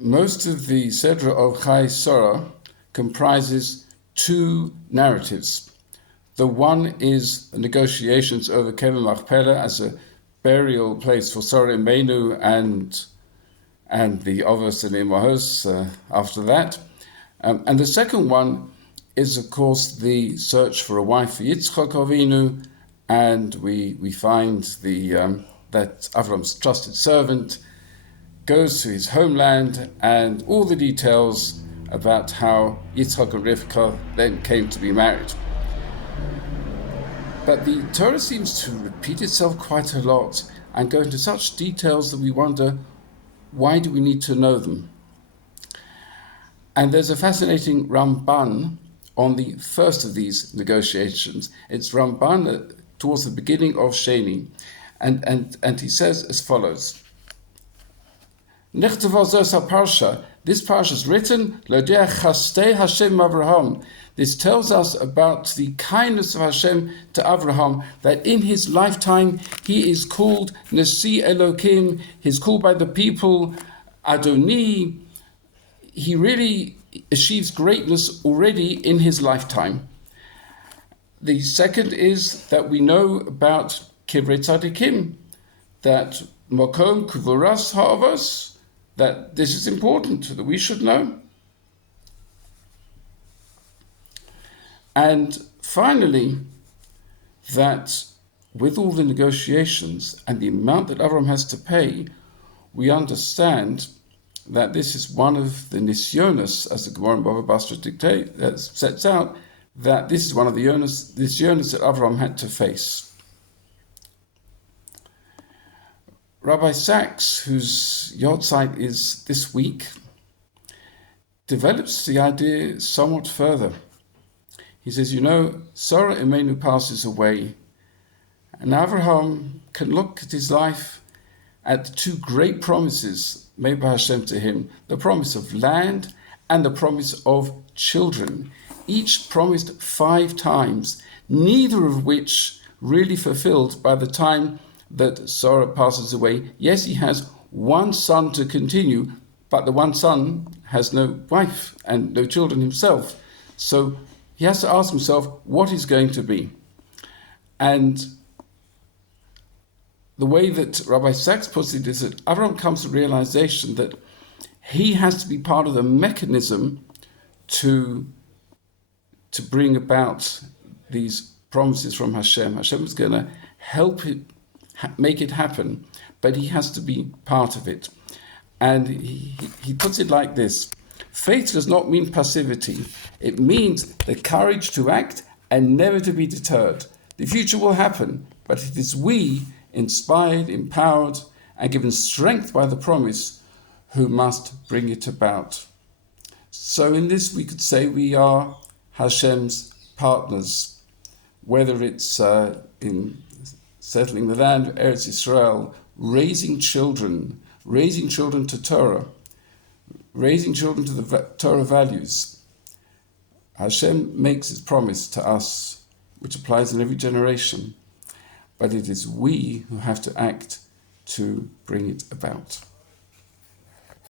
most of the Sedra of Chaye Sorah comprises two narratives. The one is the negotiations over Kever Machpelah as a burial place for Sorah Imeinu and the Avos and Imahos after that. And the second one is, of course, the search for a wife for Yitzchak Avinu, and we find that Avraham's trusted servant goes to his homeland, and all the details about how Yitzchak and Rivka then came to be married. But the Torah seems to repeat itself quite a lot and go into such details that we wonder, why do we need to know them? And there's a fascinating Ramban on the first of these negotiations. It's Ramban towards the beginning of Sheni, and he says as follows: Parsha. This parsha is written, Lodeh Chastei Hashem Avraham. This tells us about the kindness of Hashem to Avraham, that in his lifetime he is called Nasi Elokim, he's called by the people Adoni. He really achieves greatness already in his lifetime. The second is that we know about Kivrei Tzadikim, that Mokom Kuvuras Ha'avos, that this is important, that we should know. And finally, that with all the negotiations and the amount that Avraham has to pay, we understand that this is one of the nisyonos, as the Gemara in Bava Basra sets out, that this is one of the nisyonos that Avraham had to face. Rabbi Sachs, whose yahrzeit is this week, develops the idea somewhat further. He says, Sarah Imenu passes away, and Avraham can look at his life at the two great promises made by Hashem to him, the promise of land and the promise of children, each promised 5 times, neither of which really fulfilled by the time that Sarah passes away. Yes, he has one son to continue, but the one son has no wife and no children himself. So he has to ask himself what he's going to be. And the way that Rabbi Sachs puts it is that Avraham comes to the realization that he has to be part of the mechanism to bring about these promises from Hashem. Hashem is going to help it make it happen, but he has to be part of it. And he puts it like this: faith does not mean passivity. It means the courage to act and never to be deterred. The future will happen, but it is we, inspired, empowered, and given strength by the promise, who must bring it about. So in this we could say we are Hashem's partners, whether it's in settling the land of Eretz Yisrael, raising children to Torah, raising children to the Torah values. Hashem makes his promise to us, which applies in every generation, but it is we who have to act to bring it about.